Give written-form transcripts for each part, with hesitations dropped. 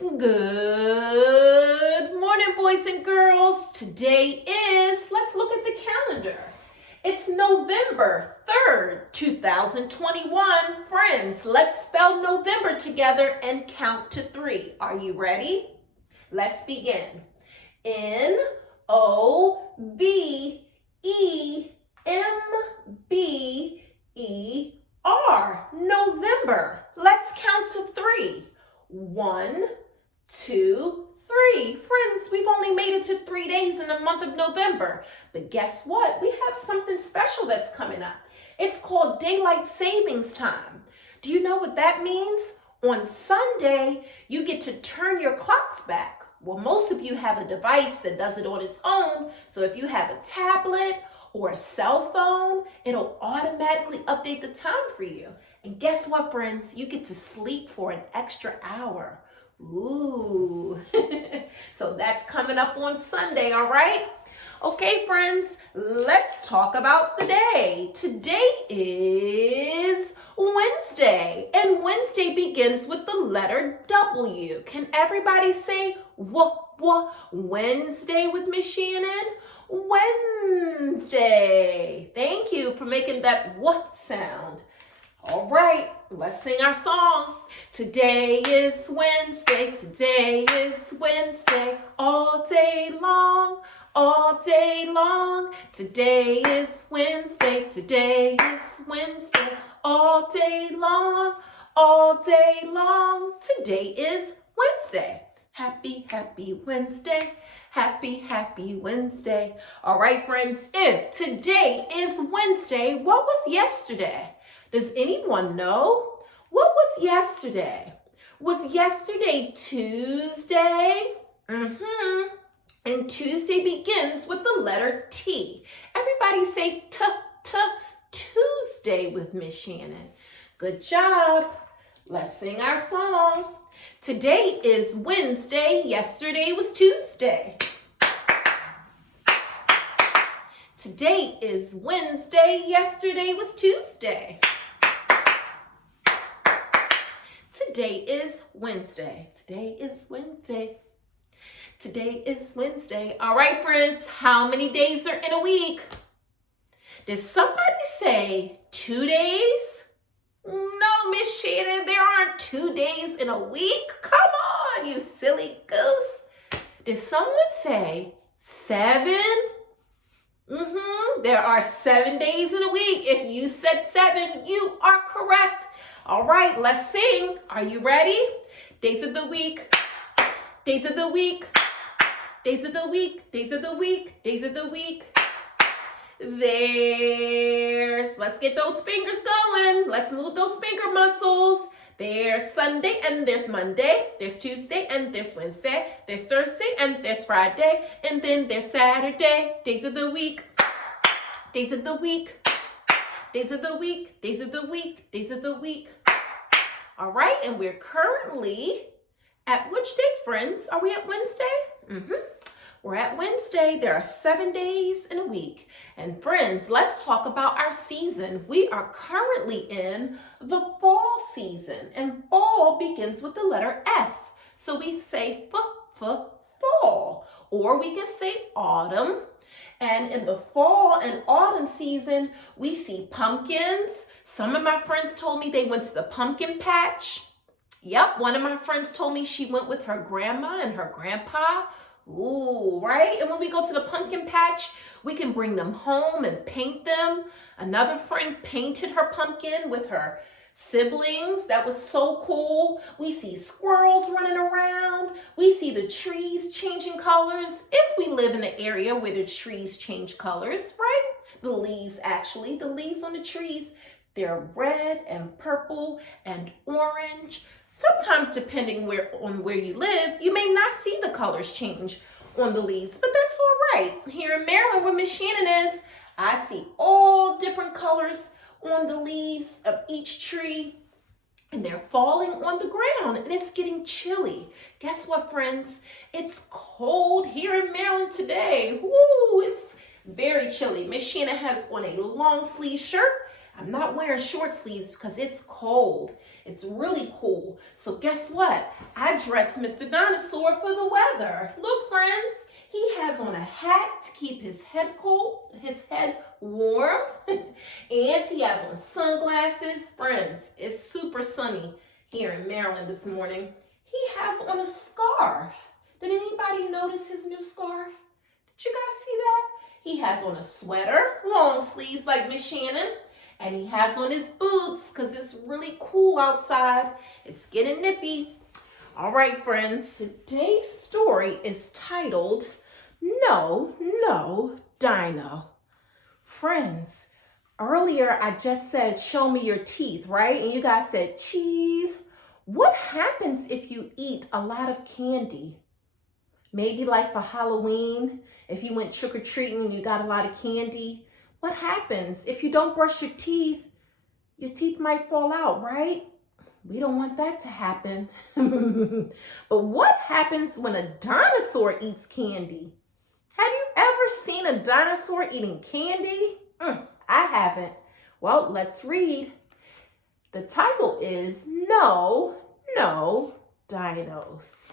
Good morning, boys and girls. Today is, let's look at the calendar. It's November 3rd, 2021. Friends, let's spell November together and count to 3. Are you ready? Let's begin. November. November. Let's count to 3. 1, 2, 3. Friends, we've only made it to 3 days in the month of November. But guess what? We have something special that's coming up. It's called Daylight Savings Time. Do you know what that means? On Sunday, you get to turn your clocks back. Well, most of you have a device that does it on its own. So if you have a tablet or a cell phone, it'll automatically update the time for you. And guess what, friends? You get to sleep for an extra hour. Ooh. So that's coming up on Sunday, all right? Okay, friends, let's talk about the day. Today is Wednesday, and Wednesday begins with the letter W. Can everybody say Wednesday with Miss Shannon? Wednesday. Thank you for making that what sound. All right, let's sing our song. Today is Wednesday, today is Wednesday, all day long, all day long. Today is Wednesday, today is Wednesday, all day long, all day long. Today is Wednesday. Happy, happy Wednesday. Happy, happy Wednesday. All right, friends, if today is Wednesday, what was yesterday? Does anyone know? What was yesterday? Was yesterday Tuesday? And Tuesday begins with the letter T. Everybody say Tuesday with Miss Shannon. Good job. Let's sing our song. Today is Wednesday. Yesterday was Tuesday. Today is Wednesday. Yesterday was Tuesday. Today is Wednesday. Today is Wednesday. Today is Wednesday. All right, friends, how many days are in a week? Did somebody say 2 days? No, Miss Shannon, there aren't 2 days in a week. Come on, you silly goose. Did someone say 7? There are 7 days in a week. If you said 7, you are correct. All right, let's sing. Are you ready? Days of the week, days of the week, days of the week, days of the week, days of the week. Let's get those fingers going. Let's move those finger muscles. There's Sunday and there's Monday. There's Tuesday and there's Wednesday. There's Thursday and there's Friday. And then there's Saturday. Days of the week, days of the week, days of the week, days of the week, days of the week. All right, and we're currently at which day, friends? Are we at Wednesday? We're at Wednesday. There are 7 days in a week. And friends, let's talk about our season. We are currently in the fall season, and fall begins with the letter F. So we say fall, or we can say autumn. And in the fall and autumn season, we see pumpkins. Some of my friends told me they went to the pumpkin patch. Yep, one of my friends told me she went with her grandma and her grandpa. Ooh, right? And when we go to the pumpkin patch, we can bring them home and paint them. Another friend painted her pumpkin with her siblings. That was so cool. We see squirrels running around. We see the trees changing colors. If we live in an area where the trees change colors, right? The leaves on the trees, they're red and purple and orange. Sometimes, depending on where you live, you may not see the colors change on the leaves, but that's all right. Here in Maryland, where Miss Shannon is, I see all different colors on the leaves of each tree, and they're falling on the ground, and it's getting chilly. Guess what, friends? It's cold here in Maryland today. Woo, it's very chilly. Miss Shannon has on a long sleeve shirt I'm not wearing short sleeves because it's cold. It's really cool. So guess what? I dressed Mr. Dinosaur for the weather. Look, friends, he has on a hat to keep his head cold, his head warm, and he has on sunglasses. Friends, it's super sunny here in Maryland this morning. He has on a scarf. Did anybody notice his new scarf? Did you guys see that? He has on a sweater, long sleeves like Miss Shannon, and he has on his boots because it's really cool outside. It's getting nippy. All right, friends, today's story is titled, No, No, Dino. Friends, earlier I just said, show me your teeth, right? And you guys said cheese. What happens if you eat a lot of candy? Maybe like for Halloween, if you went trick-or-treating and you got a lot of candy. What happens if you don't brush your teeth? Your teeth might fall out, right? We don't want that to happen. But what happens when a dinosaur eats candy? Have you ever seen a dinosaur eating candy? I haven't. Well, let's read. The title is No, No, Dinos.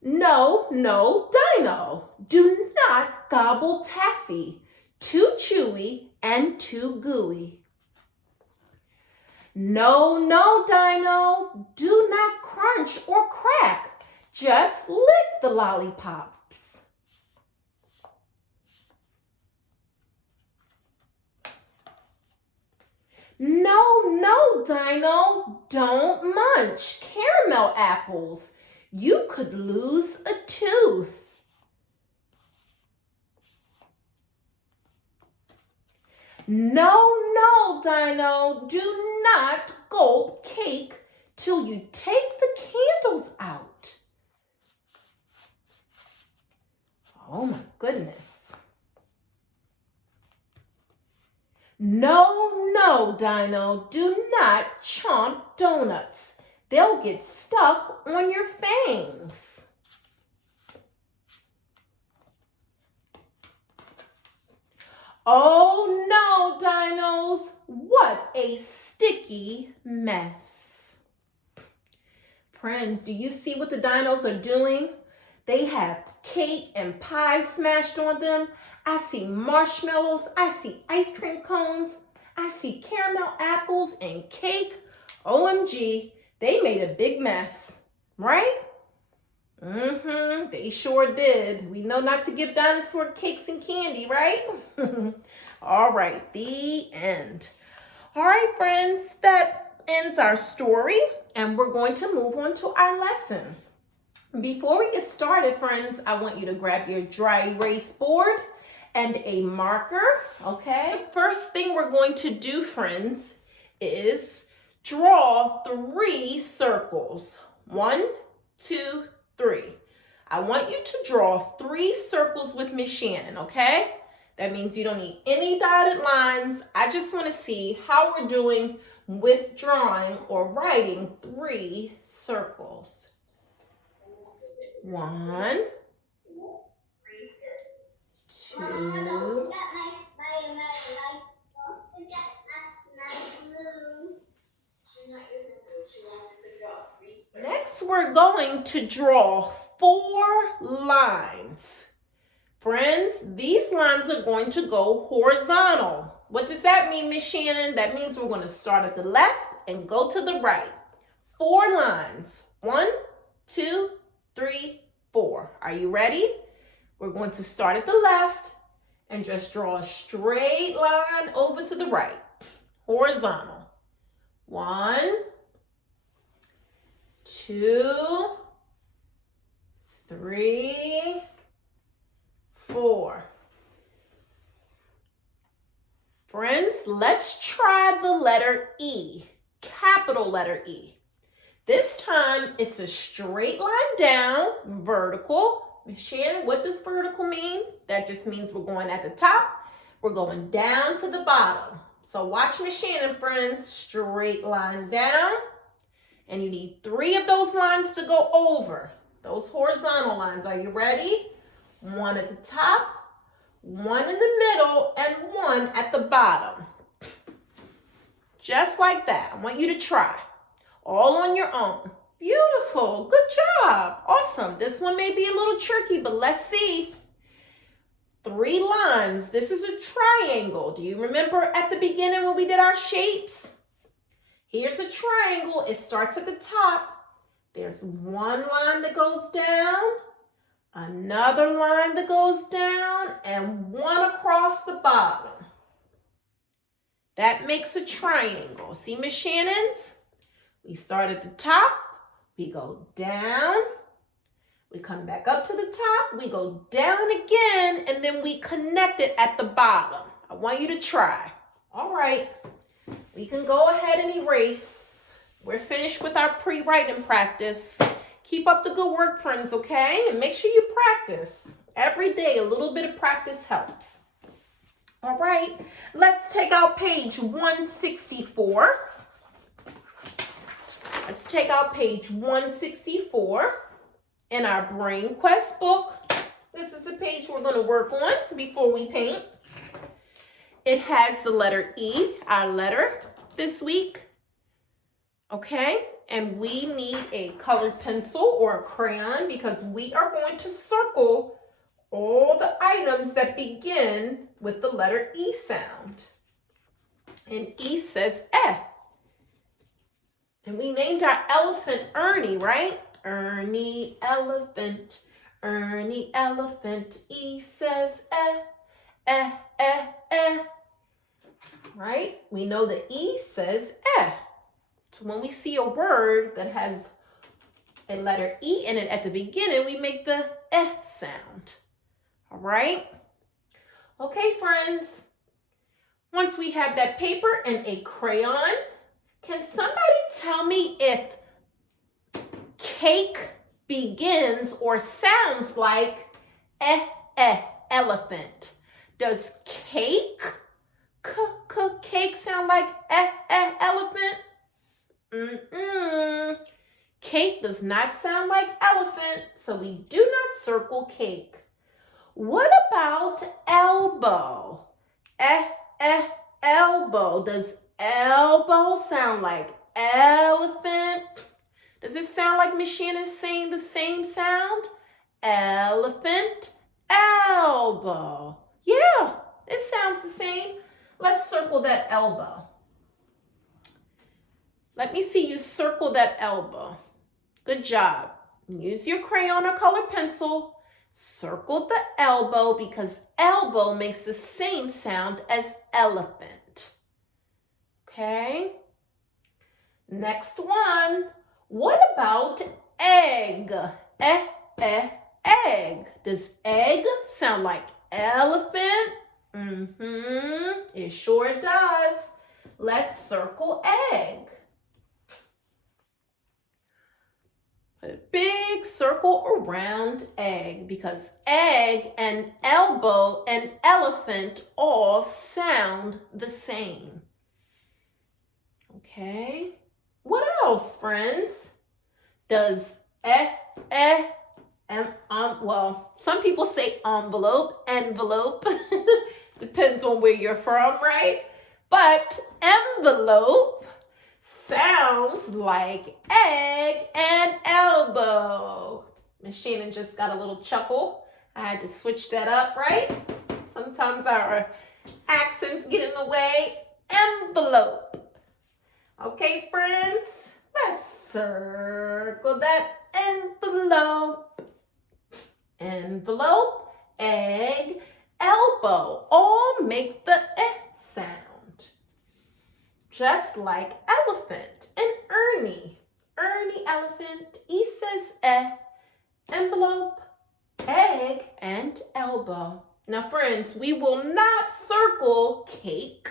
No, no, Dino. Do not gobble taffy. Too chewy and too gooey. No, no, Dino. Do not crunch or crack. Just lick the lollipops. No, no, Dino. Don't munch caramel apples. You could lose a tooth. No, no, Dino, do not gulp cake till you take the candles out. Oh my goodness. No, no, Dino, do not chomp donuts. They'll get stuck on your fangs. Oh no, Dinos, what a sticky mess. Friends, do you see what the dinos are doing? They have cake and pie smashed on them. I see marshmallows, I see ice cream cones, I see caramel apples and cake. OMG. They made a big mess, right? They sure did. We know not to give dinosaur cakes and candy, right? All right, the end. All right, friends, that ends our story, and we're going to move on to our lesson. Before we get started, friends, I want you to grab your dry erase board and a marker, okay? The first thing we're going to do, friends, is draw 3 circles. 1, 2, 3. I want you to draw 3 circles with Miss Shannon, okay? That means you don't need any dotted lines. I just want to see how we're doing with drawing or writing 3 circles. 1, 2, next, we're going to draw 4 lines. Friends, these lines are going to go horizontal. What does that mean, Miss Shannon? That means we're going to start at the left and go to the right. 4 lines. 1, 2, 3, 4. Are you ready? We're going to start at the left and just draw a straight line over to the right. Horizontal. 1, 2, 3, 4. Friends, let's try the letter E, capital letter E. This time it's a straight line down, vertical. Miss Shannon, what does vertical mean? That just means we're going at the top, we're going down to the bottom. So watch Miss Shannon, friends, straight line down. And you need 3 of those lines to go over. Those horizontal lines. Are you ready? 1 at the top, one in the middle, and one at the bottom. Just like that. I want you to try. All on your own. Beautiful. Good job. Awesome. This one may be a little tricky, but let's see. 3 lines. This is a triangle. Do you remember at the beginning when we did our shapes? Here's a triangle. It starts at the top. There's one line that goes down, another line that goes down, and one across the bottom. That makes a triangle. See, Miss Shannon's? We start at the top, we go down, we come back up to the top, we go down again, and then we connect it at the bottom. I want you to try. All right, we can go ahead and erase. We're finished with our pre-writing practice. Keep up the good work, friends, okay? And make sure you practice. Every day, a little bit of practice helps. All right, let's take out page 164. Let's take out page 164 in our Brain Quest book. This is the page we're going to work on before we paint. It has the letter E, our letter this week. Okay, and we need a colored pencil or a crayon because we are going to circle all the items that begin with the letter E sound. And E says eh. And we named our elephant Ernie, right? Ernie elephant, Ernie elephant. E says eh, eh, eh, eh. Right? We know that E says eh. So when we see a word that has a letter E in it at the beginning, we make the eh sound. All right? Okay, friends. Once we have that paper and a crayon, can somebody tell me if cake begins or sounds like elephant? Does cake sound like elephant? Cake does not sound like elephant, so we do not circle cake. What about elbow? Elbow. Does elbow sound like elephant? Does it sound like Miss Shannon is saying the same sound? Elephant, elbow. Yeah, it sounds the same. Let's circle that elbow. Let me see you circle that elbow. Good job. Use your crayon or colored pencil. Circle the elbow because elbow makes the same sound as elephant. Okay. Next one. What about egg? Egg. Does egg sound like elephant? It sure does. Let's circle egg. Put a big circle around egg because egg and elbow and elephant all sound the same. Okay. What else, friends? Does well, some people say envelope. Depends on where you're from, right? But envelope sounds like egg and elbow. Miss Shannon just got a little chuckle. I had to switch that up, right? Sometimes our accents get in the way. Envelope. Okay, friends, let's circle that envelope. Envelope, egg, elbow, all make the eh sound. Just like elephant and Ernie. Ernie, elephant, E says eh, envelope, egg, and elbow. Now, friends, we will not circle cake.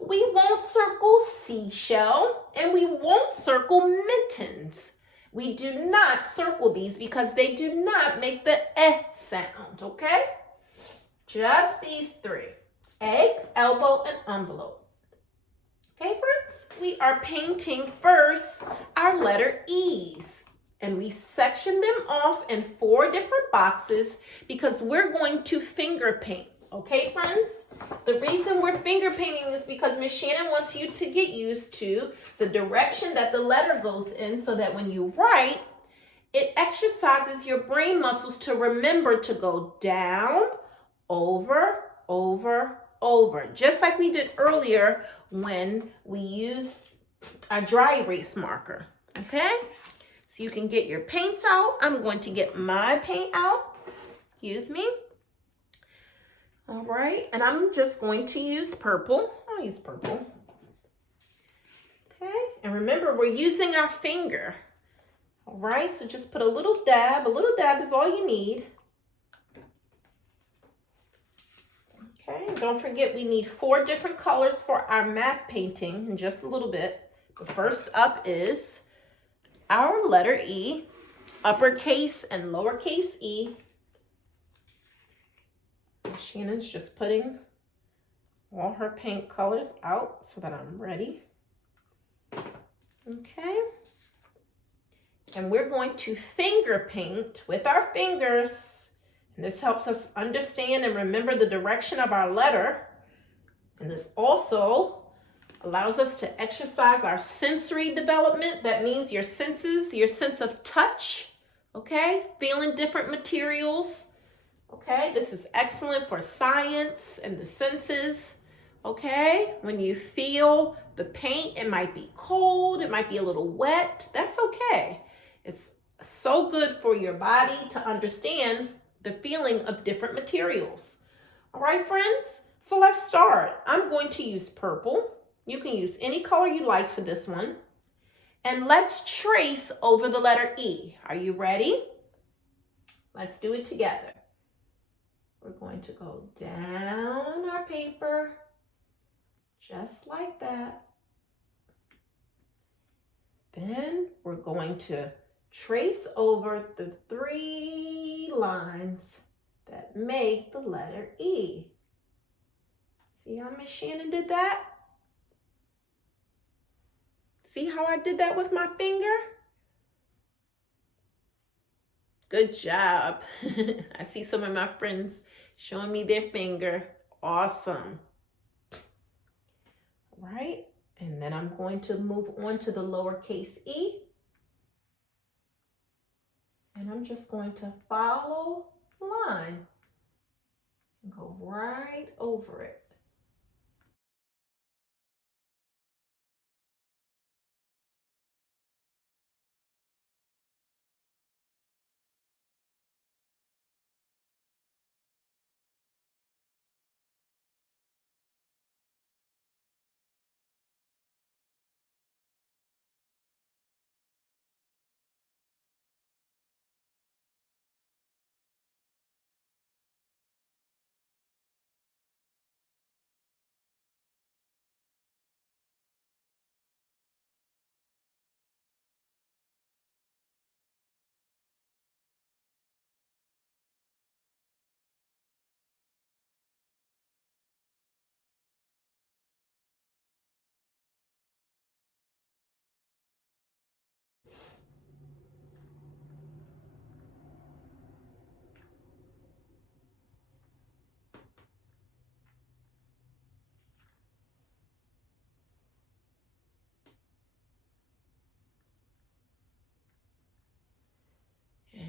We won't circle seashell, and we won't circle mittens. We do not circle these because they do not make the eh sound, okay? Just these three, egg, elbow, and envelope. Okay, friends, we are painting first our letter E's. And we sectioned them off in 4 different boxes because we're going to finger paint. Okay, friends? The reason we're finger painting is because Miss Shannon wants you to get used to the direction that the letter goes in so that when you write, it exercises your brain muscles to remember to go down, over, over, over. Just like we did earlier when we used our dry erase marker. Okay? So you can get your paints out. I'm going to get my paint out. Excuse me. All right, and I'm just going to use purple. I'll use purple. Okay, and remember, we're using our finger. All right, so just put a little dab. A little dab is all you need. Okay, don't forget we need 4 different colors for our matte painting in just a little bit. The first up is our letter E, uppercase and lowercase e. Shannon's just putting all her paint colors out so that I'm ready. Okay. And we're going to finger paint with our fingers. And this helps us understand and remember the direction of our letter. And this also allows us to exercise our sensory development. That means your senses, your sense of touch, okay? Feeling different materials. Okay, this is excellent for science and the senses. Okay, when you feel the paint, it might be cold, it might be a little wet. That's okay. It's so good for your body to understand the feeling of different materials. All right, friends, so let's start. I'm going to use purple. You can use any color you like for this one. And let's trace over the letter E. Are you ready? Let's do it together. We're going to go down our paper, just like that. Then we're going to trace over the 3 lines that make the letter E. See how Miss Shannon did that? See how I did that with my finger? Good job. I see some of my friends showing me their finger. Awesome. All right, and then I'm going to move on to the lowercase e. And I'm just going to follow the line and go right over it.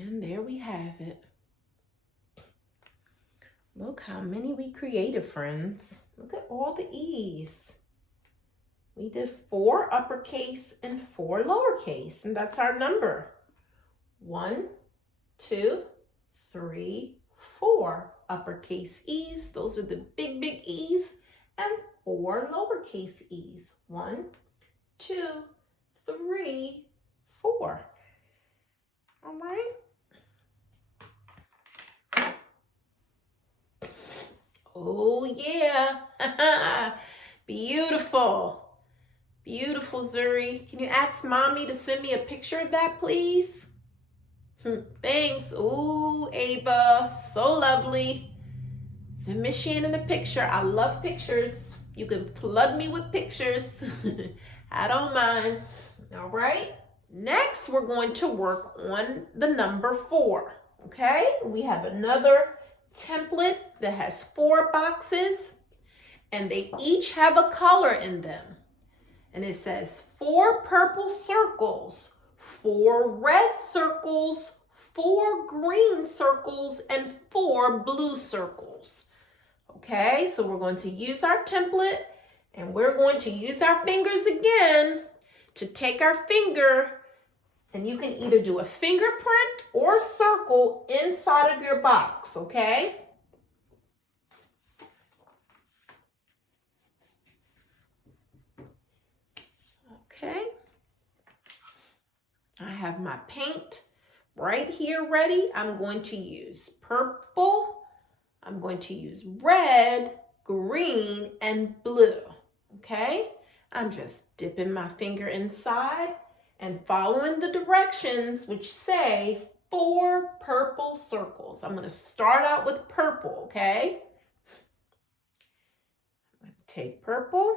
And there we have it. Look how many we created, friends. Look at all the E's. We did 4 uppercase and 4 lowercase, and that's our number. 1, 2, 3, 4 uppercase E's. Those are the big, big E's, and 4 lowercase E's. 1, 2, 3, 4. All right. Oh, yeah. Beautiful. Beautiful, Zuri. Can you ask Mommy to send me a picture of that, please? Thanks. Ooh, Ava. So lovely. Send Miss Shannon a picture. I love pictures. You can flood me with pictures. I don't mind. All right. Next, we're going to work on the number 4. Okay? We have another template that has 4 boxes, and they each have a color in them. And it says 4 purple circles, 4 red circles, 4 green circles, and 4 blue circles. Okay, so we're going to use our template, and we're going to use our fingers again to take our finger, and you can either do a fingerprint or circle inside of your box, okay? Okay. I have my paint right here ready. I'm going to use purple. I'm going to use red, green, and blue, okay? I'm just dipping my finger inside and following the directions which say 4 purple circles. I'm going to start out with purple, okay? I'm going to take purple.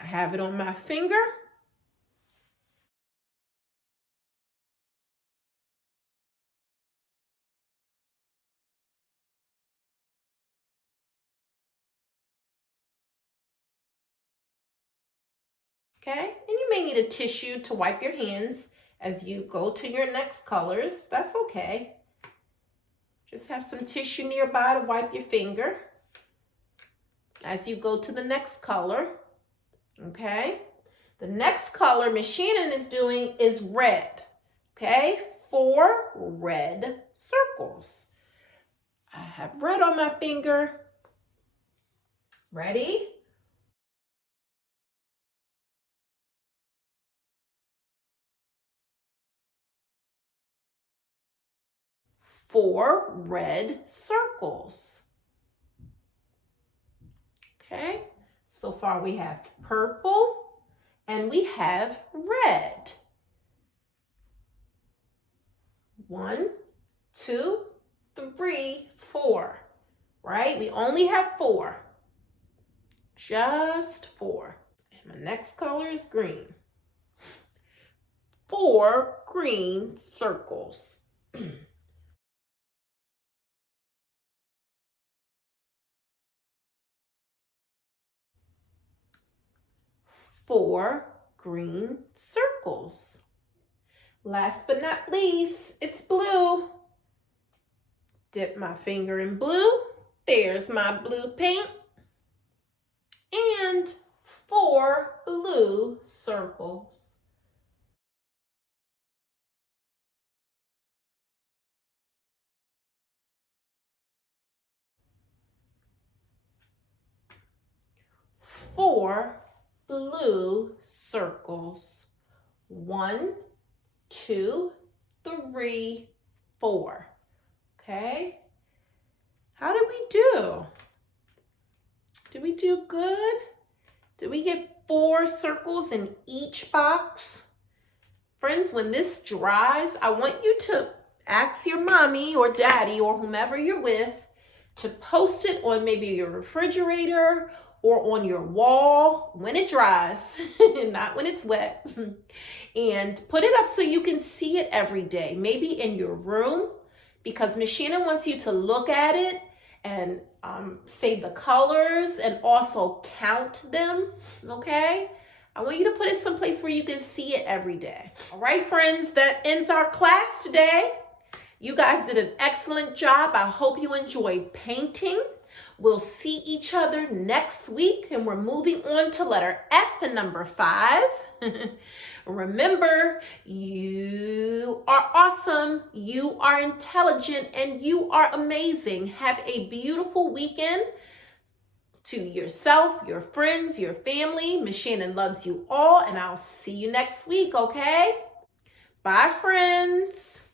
I have it on my finger. Okay, and you may need a tissue to wipe your hands as you go to your next colors. That's okay. Just have some tissue nearby to wipe your finger as you go to the next color. Okay, the next color Miss Shannon is doing is red. Okay, 4 red circles. I have red on my finger. Ready? Four red circles. Okay, so far we have purple and we have red. 1, 2, 3, 4. Right? We only have 4. Just 4. And my next color is green. 4 green circles. 4 green circles. Last but not least, it's blue. Dip my finger in blue. There's my blue paint. And 4 blue circles. Four blue circles. 1, 2, 3, 4. Okay. How did we do? Did we do good? Did we get 4 circles in each box? Friends, when this dries, I want you to ask your mommy or daddy or whomever you're with to post it on maybe your refrigerator or on your wall when it dries, not when it's wet, and put it up so you can see it every day, maybe in your room, because Miss Shannon wants you to look at it and say the colors and also count them, okay? I want you to put it someplace where you can see it every day. All right, friends, that ends our class today. You guys did an excellent job. I hope you enjoyed painting. We'll see each other next week, and we're moving on to letter F and number 5. Remember, you are awesome, you are intelligent, and you are amazing. Have a beautiful weekend. To yourself, your friends, your family. Miss Shannon loves you all, and I'll see you next week, okay? Bye, friends.